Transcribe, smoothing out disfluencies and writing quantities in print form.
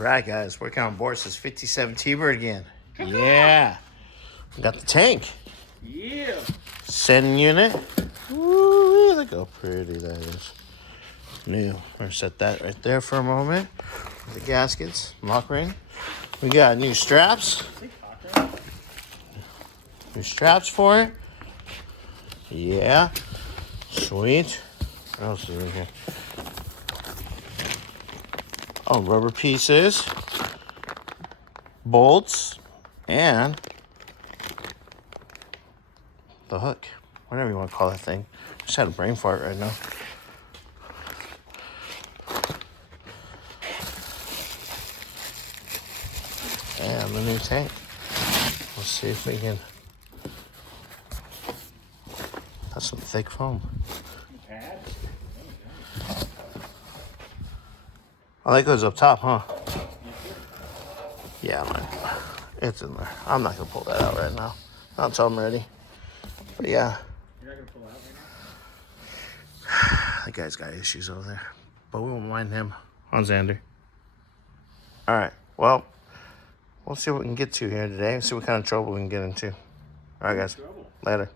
Right, guys, working on Boris's 57 T-Bird again. Yeah. We got the tank. Yeah. Sending unit. Woo, look how pretty that is. New. We're going to set that right there for a moment. The gaskets, lock ring. We got new straps. New straps for it. Yeah. Sweet. What else is in here? Oh, rubber pieces, bolts, and the hook. Whatever you want to call that thing. Just had a brain fart right now. And the new tank. Let's see if we can. That's some thick foam. Oh, that goes up top, huh? Yeah, man. It's in there. I'm not going to pull that out right now. Not until I'm ready. But yeah. You're not going to pull out right now? That guy's got issues over there. But we won't mind him on Xander. All right. Well, we'll see what we can get to here today. See what kind of trouble we can get into. All right, guys. Later.